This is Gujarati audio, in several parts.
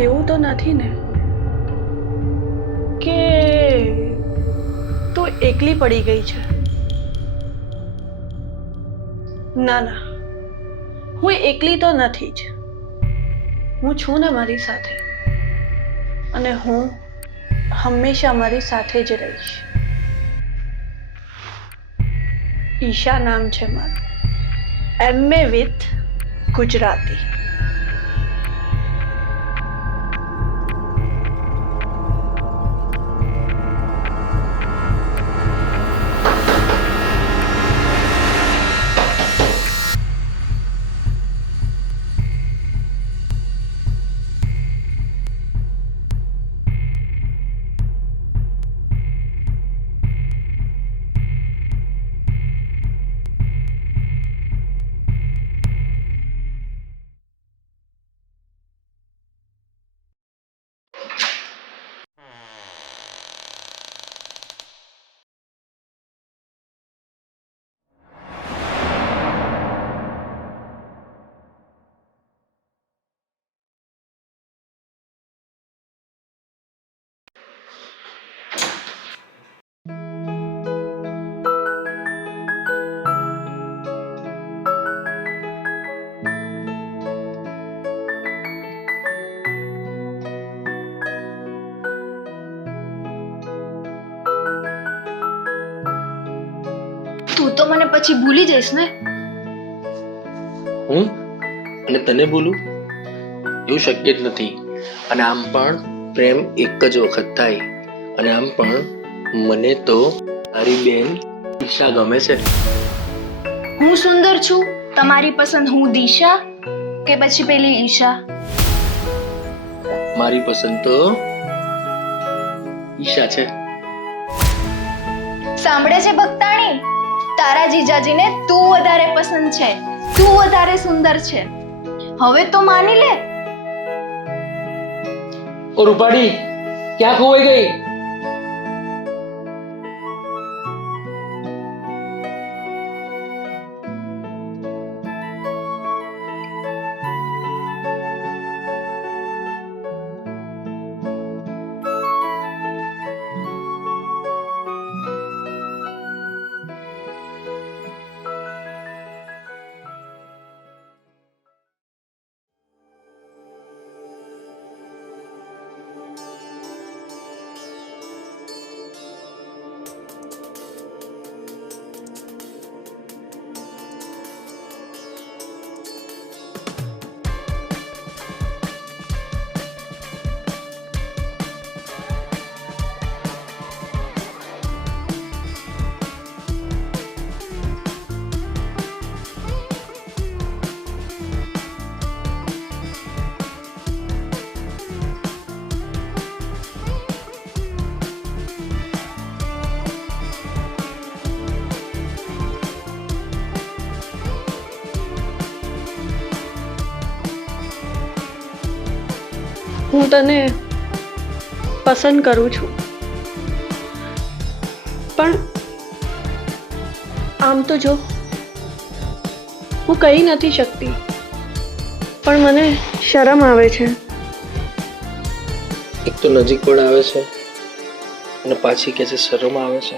એવું તો નથી ને કે તું એકલી પડી ગઈ છે? ના ના, હું એકલી તો નથી જ. હું છું ને મારી સાથે, અને હું હંમેશા મારી સાથે જ રહીશ. ઈશા નામ છે મારું. MA with Gujarati. તું તો મને પછી ભૂલી જઈશ ને? હું અને તને ભૂલું એવું શક્ય જ નથી. અને આમ પણ પ્રેમ એક જ વખત થાય. અને આમ પણ મને તો તારી બેન ઈશા ગમે છે. હું સુંદર છું, તમારી પસંદ હું દિશા કે પછી પેલી ઈશા? મારી પસંદ તો ઈશા છે. સાંભળે છે ભક્તાણી? તારા જીજાજીને તું વધારે પસંદ છે, તું વધારે સુંદર છે. હવે તો માની લે. ઓ રૂપાડી, ક્યાં ખોવાઈ ગઈ? હું તને પસંદ કરું છું, પણ આમ તો જો, હું કહી નથી શકતી, પણ મને શરમ આવે છે. એક તો નજીક પણ આવે છે અને પાછી કે છે શરમ આવે છે.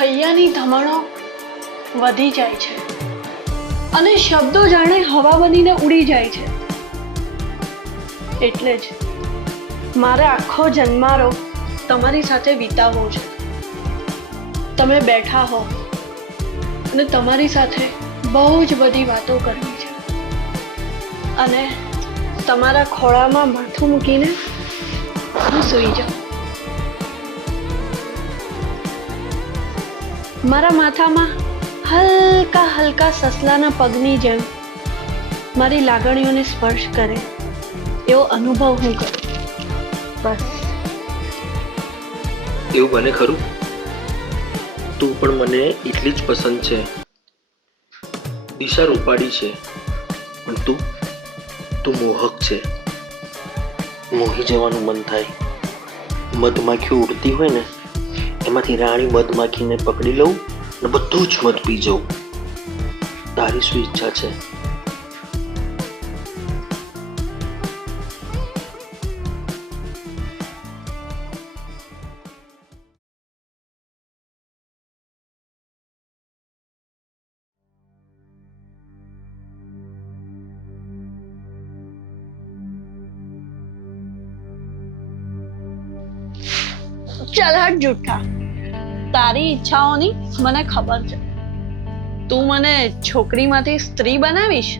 હૈયાની ધમણો વધી જાય છે અને શબ્દો જાણે હવા બનીને ઉડી જાય છે. એટલે જ મારે આખો જન્મારો તમારી સાથે વિતાવવો છે. તમે બેઠા હો અને તમારી સાથે બહુ જ બધી વાતો કરવી છે, અને તમારા ખોળામાં માથું મૂકીને હું સૂઈ જાઉં. મારા માથામાં હલકા હલકા સસલાના પગની જેમ મારી લાગણીઓને સ્પર્શ કરે એવો અનુભવ હું કરું. બસ. એવું બને ખરું? તું પણ મને એટલી જ પસંદ છે. દિશા રૂપાળી છે, પણ તું મોહક છે. મોહી જવાનું મન થાય. મધમાખી ઉડતી હોય ને એમાંથી રાણી મધમાખીને પકડી લઉં અને બધું જ મધ પી જાઉં. તારી શું ઈચ્છા છે? ચાલ હટ જુઠ્ઠા, તારી ઈચ્છાઓની મને ખબર છે. તું મને છોકરીમાંથી સ્ત્રી બનાવીશ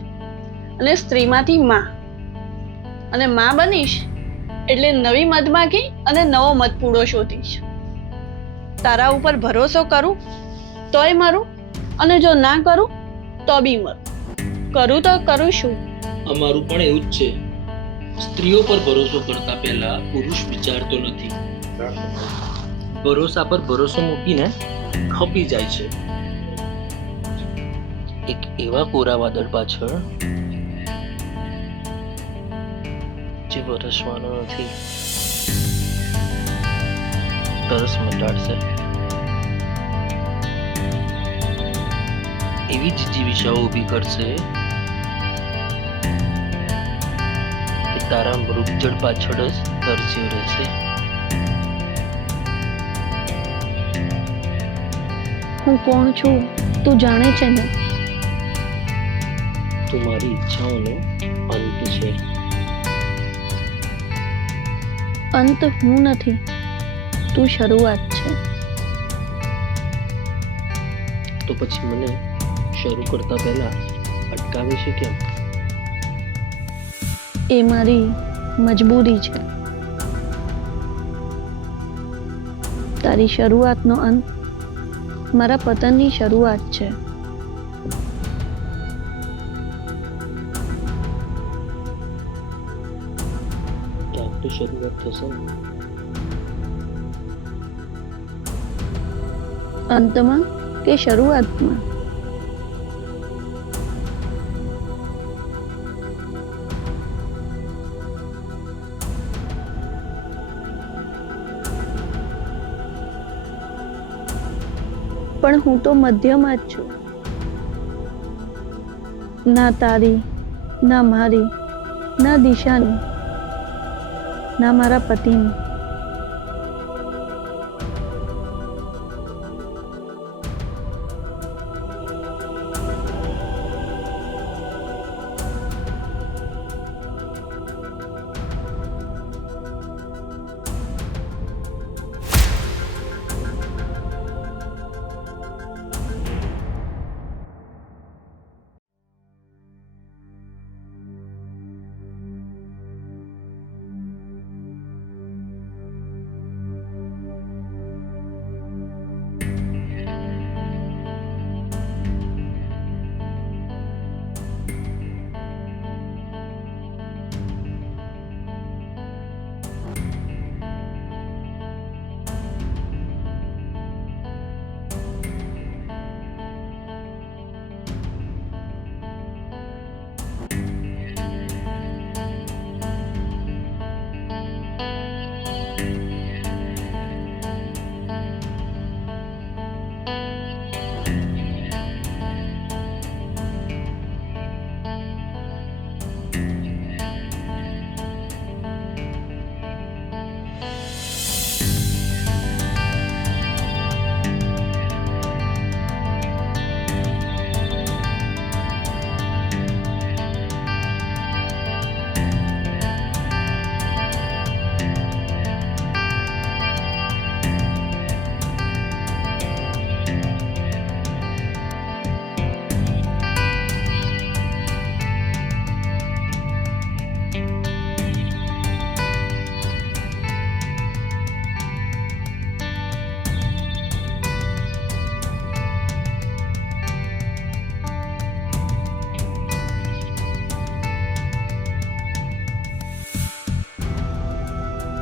અને સ્ત્રીમાંથી માં, અને માં બનીશ એટલે નવી મધમાખી અને નવો મધપૂડો શોધીશ. તારા ઉપર ભરોસો કરું તોય મરું, અને જો ના કરું તો બી મરું. કરું તો કરું શું? અમારું પણ એવું જ છે. સ્ત્રીઓ પર ભરોસો કરતા પહેલા પુરુષ વિચારતો નથી. ભરોસા પર ભરોસો મૂકીને ખપી જાય છે. એક એવા કોરા વાદળ પાછળ જે વરસવાનો નથી, તરસ મટાડશે. એવી જીજીવિષાઓ ઊભી કરશે કે તારા મૃગજળ પાછળ જ તરસ્યો રહેશે. હું કોણ છું તું જાણે છે ને? તું મારી ઈચ્છાઓનો અંત છે. અંત હું નથી, તું શરૂઆત છે. તો પછી મને શરૂ કરતા પહેલા અટકાવે છે કેમ? એ મારી મજબૂરી છે. તારી શરૂઆતનો અંત મારા પતનની શરૂઆત છે. ક્યાંક તો શરૂઆત થશે ને? અંતમાં કે શરૂઆતમાં? પણ હું તો મધ્યમાં જ છું. ના તારી, ના મારી, ના દિશાની, ના મારા પતિની.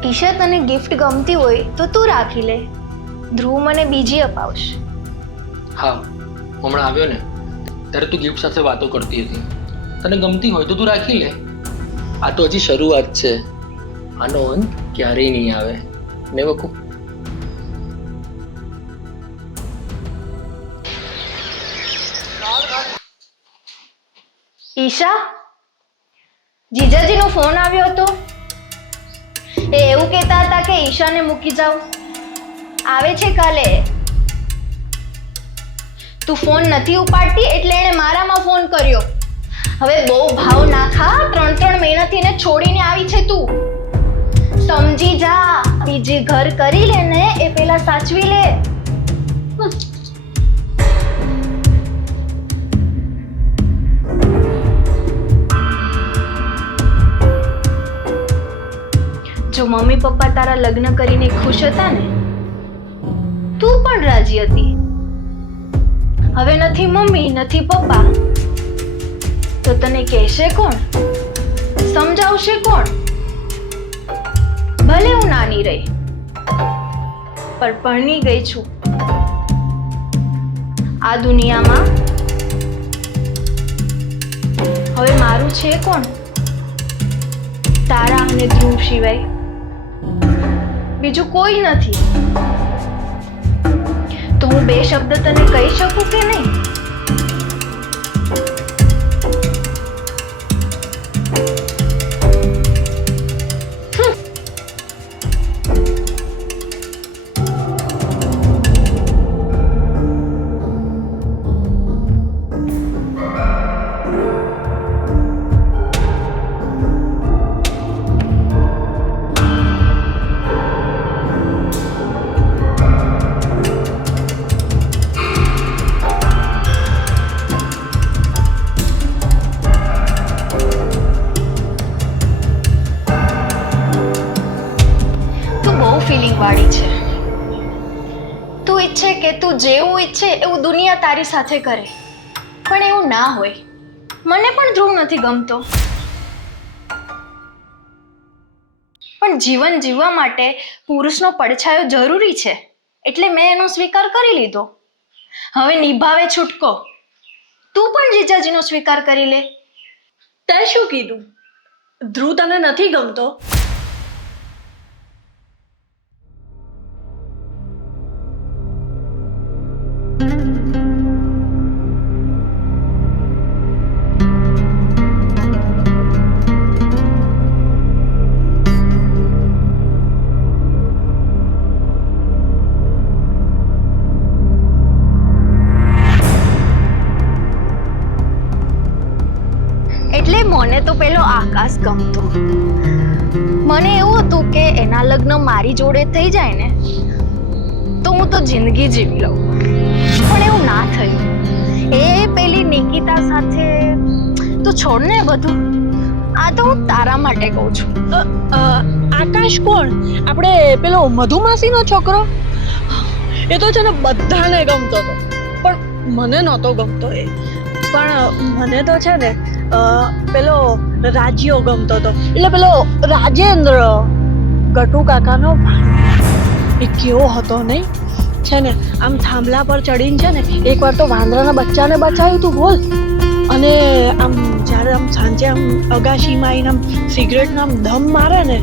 ઈશા, તને ગિફ્ટ ગમતી હોય તો તું રાખી લે. ધ્રુવ મને બીજી અપાવશે. હા, હમણાં આવ્યો ને ત્યારે તું ગિફ્ટ સાથે વાતો કરતી હતી. તને ગમતી હોય તો તું રાખી લે. આ તો હજી શરૂઆત છે. આનો અંત ક્યારેય નહીં આવે ને વકુ. ઈશા, જીજાજીનો ફોન આવ્યો હતો. એ એવું કહેતા હતા કે ઈશાને મૂકી જાઓ. આવે છે કાલે. તું ફોન નથી ઉપાડતી એટલે એણે મારામાં ફોન કર્યો. હવે બહુ ભાવ ના ખા. 3 મહિનાથી એને છોડીને આવી છે તું. સમજી જા. બીજી ઘર કરી લે ને એ પેલા સાચવી લે. જો મમ્મી પપ્પા તારા લગ્ન કરીને ખુશ હતા ને, તું પણ રાજી હતી. હવે નથી મમ્મી નથી પપ્પા, તો તને કહેશે કોણ? સમજાવશે કોણ? ભલે હું નાની રહી, પણ પરણી ગઈ છું. આ દુનિયામાં હવે મારું છે કોણ? તારા અને ધ્રુવ સિવાય બીજું કોઈ નથી. તો હું 2 શબ્દ તને કહી શકું કે નહીં? ફિલિંગ વાળી છે. તું ઈચ્છે કે તું જેવું ઈચ્છે એવું દુનિયા તારી સાથે કરે, પણ એવું ના હોય. મને પણ ધ્રુવ નથી ગમતો, પણ જીવન જીવવા માટે પુરુષનો પડછાયો જરૂરી છે, એટલે મેં એનો સ્વીકાર કરી લીધો. હવે નિભાવે છૂટકો. તું પણ જીજાજીનો સ્વીકાર કરી લે. તે શું કીધું? ધ્રુવ તને નથી ગમતો? એટલે મને તો પેલો આકાશ ગમતો. મને એવું હતું કે એના લગ્ન મારી જોડે થઈ જાય ને તો હું તો જિંદગી જીવી લઉં, પણ એવું ના થયું. એ પેલી નિકિતા સાથે તું છોડ ને બધું. આ તો હું તારા માટે કહું છું. આકાશ કોણ? આપણે પેલો મધુમાસીનો છોકરો? એ તો છે ને બધાને ગમતો હતો, પણ મને નહોતો ગમતો એ. પણ મને તો છે ને પેલો રાજ્યો ગમતો હતો. એટલે પેલો રાજેન્દ્ર, ગટુ કાકાનો ભાઈ. એ કેવો હતો નહીં? છે ને આમ થાંભલા પર ચડીને છે ને એકવાર તો વાંદરાના બચ્ચાને બચાવ્યું તું, બોલ. અને આમ જ્યારે આમ સાંજે આમ અગાશીમાં આવીને આમ સિગરેટનો આમ દમ મારે ને,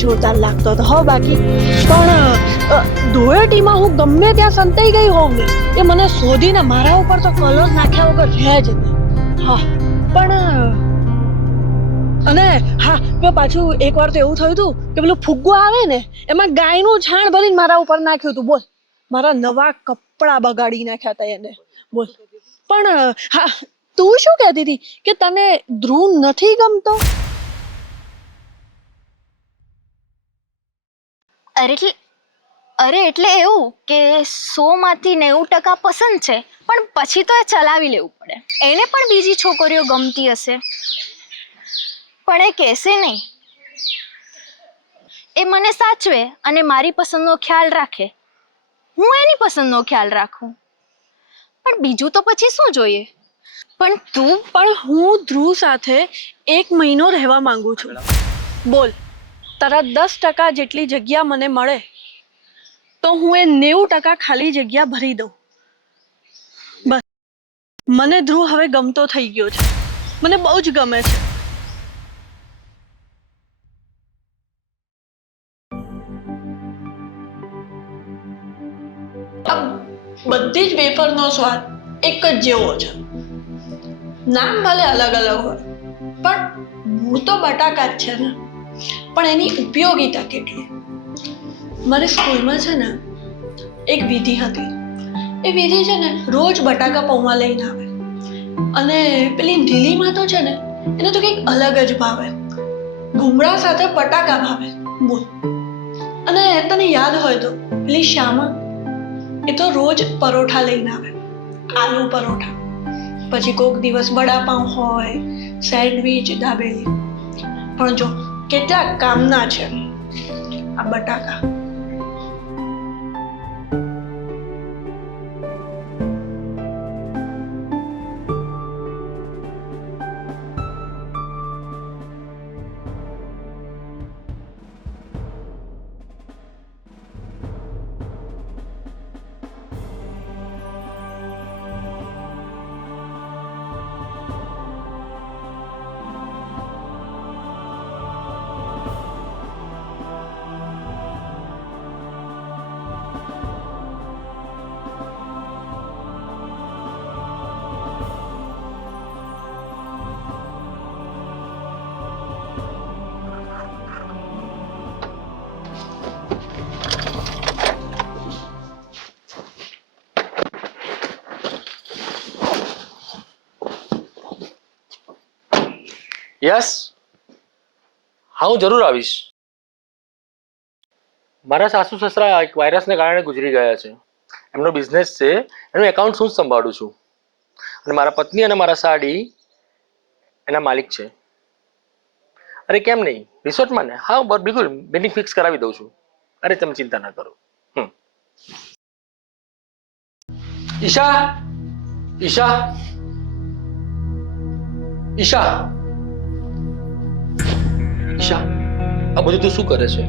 જોરદાર લાગતો હતો હો. બાકી પણ ધોળેટીમાં હું ગમે ત્યાં સંતાઈ ગઈ હોઉં ને, એ મને શોધીને મારા ઉપર તો કલર નાખ્યા વગર રહે જ નહીં. હા, પણ અને હા, પાછું એકવાર તો એવું થયું હતું કે પેલું ફુગ્ગો આવે ને એમાં ગાયનું છાણ ભરીને મારા ઉપર નાખ્યું હતું, બોલ. મારા નવા કપડાં બગાડી નાખ્યા હતા એને, બોલ. પણ હા, તું શું કહેતી હતી કે તને ધ્રુવ નથી ગમતો? અરે એટલે એવું કે 100માંથી 90% પસંદ છે, પણ પછી તો એ ચલાવી લેવું પડે. એને પણ બીજી છોકરીઓ ગમતી હશે, પણ એ કહેશે નહીં. એ મને સાચવે અને મારી પસંદનો ખ્યાલ રાખે, હું એની પસંદનો ખ્યાલ રાખું. પણ બીજું તો પછી શું જોઈએ? પણ હું ધ્રુવ સાથે 1 મહિનો રહેવા માંગુ છું, બોલ. તારા 10% જેટલી જગ્યા મને મળે તો હું એ 90% ખાલી જગ્યા ભરી દઉં. બસ. મને ધ્રુવ હવે ગમતો થઈ ગયો છે, મને બહુ જ ગમે છે. બધી જ વેફરનો સ્વાદ એક જ જેવો છે. નામ ભલે અલગ અલગ હોય પણ મૂળ તો બટાકા જ છે ને. પણ એની ઉપયોગિતા કેટલી. મારી સ્કૂલમાં છે ને એક વિધિ હતી. એ વિધિ છે ને રોજ બટાકા પૌવા લઈને આવે અને પેલી ઢીલીમાં તો છે ને એને તો કંઈક અલગ જ ભાવે. ઘૂમરા સાથે બટાકા ભાવે. બોલ. અને તને યાદ હોય તો પેલી શ્યામા એ તો રોજ પરોઠા લઈને આવે, આલુ પરોઠા. પછી કોઈક દિવસ વડાપાઉં હોય, સેન્ડવીચ, દાબેલી. પણ જો કેટલા કામના છે આ બટાકા. યસ, હા હું જરૂર આવીશ. મારા સાસુ સસરા એક વાયરસને કારણે ગુજરી ગયા છે. એમનો બિઝનેસ છે, એનું એકાઉન્ટ હું જ સંભાળું છું. અને મારા પત્ની અને મારા સાડી એના માલિક છે. અરે કેમ નહીં, રિસોર્ટમાં ને? હા બિલકુલ, બિલ્ડિંગ ફિક્સ કરાવી દઉં છું. અરે તમે ચિંતા ના કરો. ઈશા, ઈશા, ઈશા, ઈશા, આ બધું તું શું કરે છે?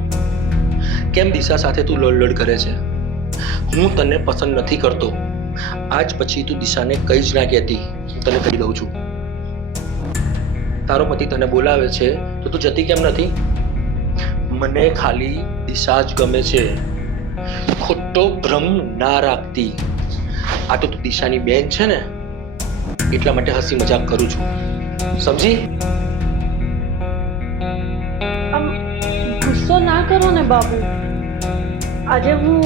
કેમ દિશા સાથે તું લડ કરે છે? હું તને પસંદ નથી કરતો. આજ પછી તું દિશાને કઈ જ ના કહેતી. હું તને કહી દઉં છું. તારો પતિ તને બોલાવે છે તો તું જતી કેમ નથી? મને ખાલી દિશા જ ગમે છે. ખોટો ભ્રમ ના રાખતી. આ તો તું દિશાની બેન છે ને, એટલા માટે હસી મજાક કરું છું, સમજી? ગુસ્સો ના કરો ને બાબુ. આજે હું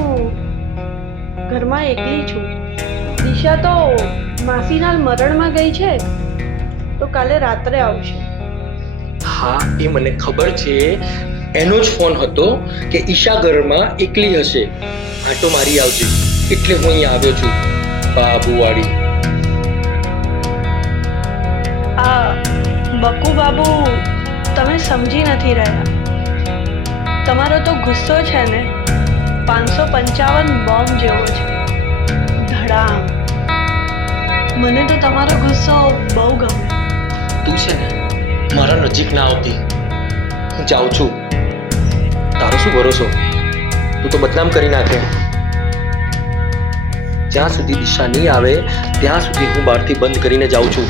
ઘરમાં એકલી છું. દિશા તો માસીના મરણમાં ગઈ છે, તો કાલે રાત્રે આવશે. હા એ મને ખબર છે. એનો જ ફોન હતો કે ઈશા ઘરમાં એકલી હશે, આંટો મારી આવજે, એટલે હું અહીં આવ્યો છું. બાબુવાળી. આ બકુ બાબુ, તમે સમજી નથી રહ્યા. તમારો તો ગુસ્સો છે ને 555 બોમ્બ જેવો છે. ધડામ. મને તો તમારો ગુસ્સો બહુ ગમે. તું છે ને મારા નજીક ના આવતી. હું જાઉં છું. તારો શું ભરોસો? તું તો બદનામ કરી નાખે. જ્યાં સુધી દિશા નહીં આવે ત્યાં સુધી હું બહારથી બંધ કરીને જાઉં છું.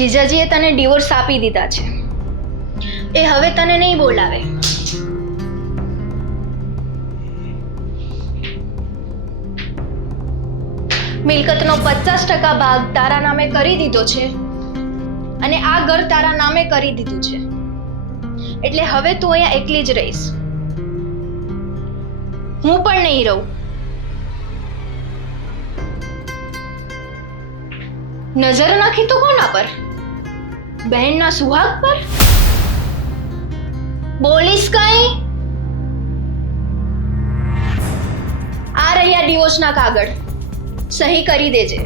જીજાજીએ તને ડિવોર્સ આપી દીધા છે. એ હવે તને નહીં બોલાવે. મિલકતનો 50% ભાગ તારા નામે કરી દીધો છે અને આ ઘર તારા નામે કરી દીધું છે. એટલે હવે તું અહીંયા એકલી જ રહીશ. હું પણ નહીં રહું. નજર નાખી તો કોના પર? બહેનના સુહાગ પર? બોલીશ કઈ? આ રહ્યા ડિવોર્સના કાગળ, સહી કરી દેજે.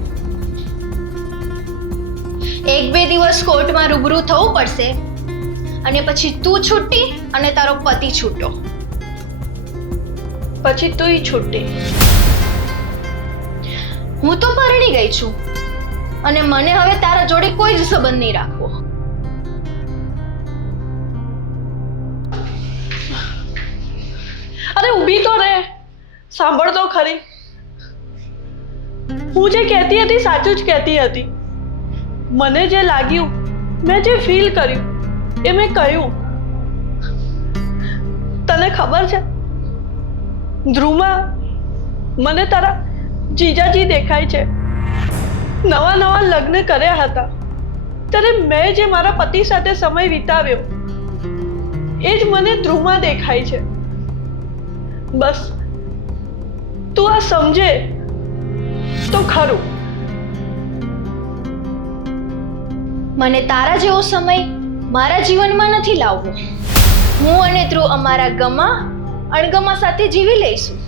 1-2 દિવસ કોર્ટમાં રૂબરૂ થવું પડશે અને પછી તું છૂટી અને તારો પતિ છૂટો. પછી તુંય છૂટી. હું તો પરણી ગઈ છું અને મને હવે તારા જોડે કોઈ જ સંબંધ નહીં રાખવો. અરે ઊભી તો રહે, સાંભળ તો ખરી. હું જે કહેતી હતી સાચું જ કહેતી હતી. મને જે લાગ્યું, મેં જે ફીલ કર્યું એ મેં કહ્યું. તને ખબર છે ધ્રુવમાં મને તારા જીજાજી દેખાય છે. નવા લગ્ન કર્યા હતા ત્યારે મેં જે મારા પતિ સાથે સમય વિતાવ્યો એ જ મને ધ્રુવમાં દેખાય છે. બસ તું આ સમજે તો ખરું. મને તારા જેવો સમય મારા જીવનમાં નથી લાવવો. હું અને ધ્રુવ અમારા ગમા અણગમા સાથે જીવી લઈશું.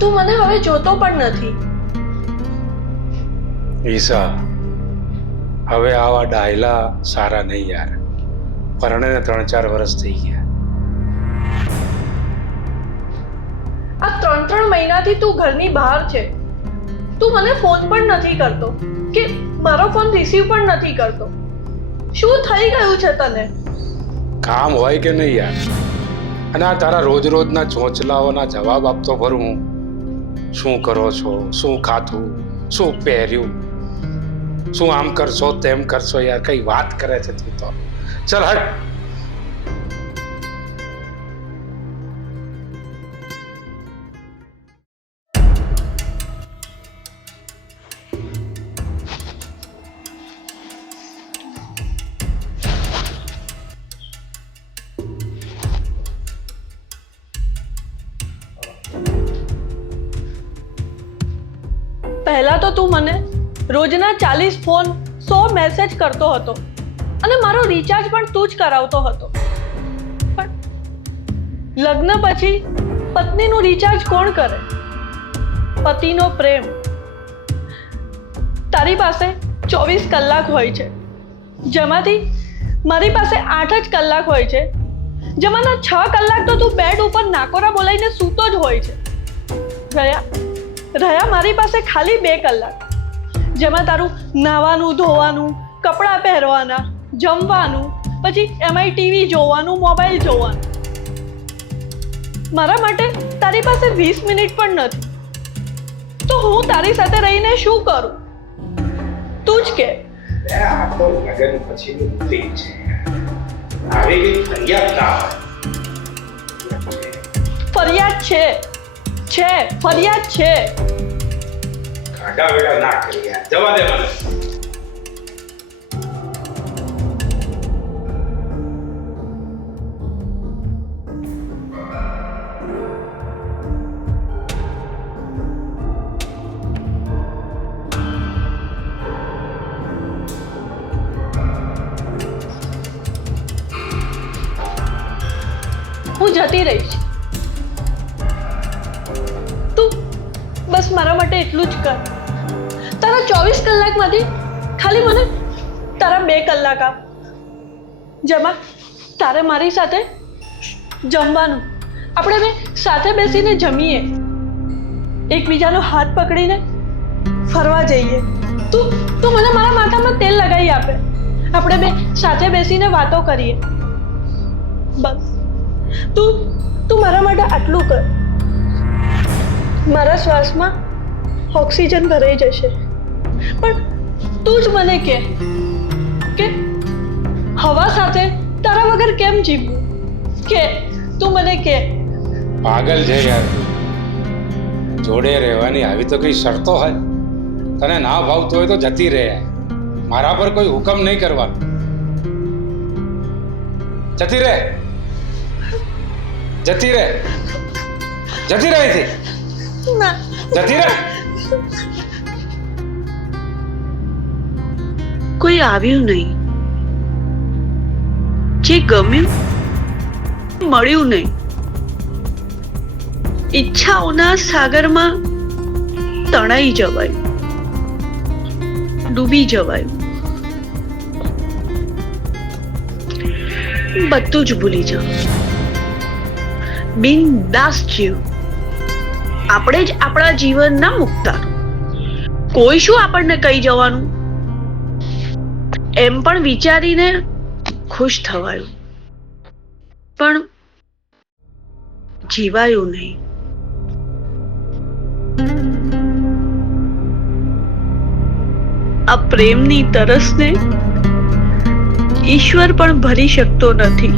તું મને હવે જોતો પણ નથી. ઈશા, હવે આવા ડાયલા સારા નહીં યાર. પરણેને 3-4 વર્ષ થઈ ગયા. આ 3 મહિનાથી તું ઘરની બહાર છે. તું મને ફોન પણ નથી કરતો કે મારો ફોન રિસીવ પણ નથી કરતો. શું થઈ ગયું છે તને? કામ હોય કે નહીં યાર? અને આ તારા રોજના ચોંચલાઓના જવાબ આપતો ફરું હું. શું કરો છો, શું ખાધું, શું પહેર્યું, શું આમ કરશો તેમ કરશો યાર. કઈ વાત કરે છે તું તો. ચલ હટ. પહેલા તો તું મને રોજના 40 ફોન 100 મેસેજ કરતો હતો અને મારો રિચાર્જ પણ તું જ કરાવતો હતો. પણ લગ્ન પછી પત્નીનું રિચાર્જ કોણ કરે? પતિનો પ્રેમ. તારી પાસે 24 કલાક હોય છે, જેમાંથી મારી પાસે 8 જ કલાક હોય છે, જેમાંના 6 કલાક તો તું બેડ ઉપર નાકોરા બોલાઈને સૂતો જ હોય છે. રહ્યા મારી પાસે ખાલી 2 કલાક, જેમાં તારું નાવાનું, ધોવાનું, કપડાં પહેરવાના, જમવાનું, પછી એમાંય ટીવી જોવાનું, મોબાઈલ જોવાનું. મારા માટે તારી પાસે 20 મિનિટ પણ નથી. તો હું તારી સાથે રહીને શું કરું? તું જ કે. આ તો લગન પછીનું પ્રેમ છે. આવી ગઈ ફરિયાદ ના હોય. ફરિયાદ છે ફરિયાદ છે. ખાડા વેડા ના કરી યાર. જવા દે મને. હું જતી રહીશ. તું બસ મારા માટે એટલું જ કર. તારા 24 કલાકમાંથી ખાલી મને તારા 2 કલાક આપ, જેમાં તારે મારી સાથે જમવાનું, આપણે બે સાથે બેસીને જમીએ, એકબીજાનો હાથ પકડીને ફરવા જઈએ, તું મને મારા માથામાં તેલ લગાવી આપે, આપણે બે સાથે બેસીને વાતો કરીએ. બસ તું મારા માટે આટલું કર. મારા શ્વાસમાં ઓક્સિજન ભરાઈ જશે, પણ તું જ મને કે હવા સાથે તારા વગર કેમ જીવવું, કે તું મને કે. પાગલ છે યાર, જોડે રહેવાની આવી તો કઈ શરતો હોય? તને ના ભાવતો હોય તો જતી રહે, મારા પર કોઈ હુકમ નહીં કરવાનો. જતી રહે, જતી રહે, જતી રહે અહીંથી. ના, જતી રહે. કોઈ આવ્યું નહીં, જે ગમ્યું મળ્યું નહીં. ઈચ્છાઓના સાગરમાં તણાઈ જવાયું, ડૂબી જવાયું, બધું જ ભૂલી જાઓ, બિનદાસ જીવ. આપણે જ આપણા જીવનના મુક્તા, કોઈ શું આપણને કહી જવાનું, એમ પણ વિચારીને ખુશ થવાયું, પણ જીવાયું નહીં. આ પ્રેમની તરસને ઈશ્વર પણ ભરી શકતો નથી.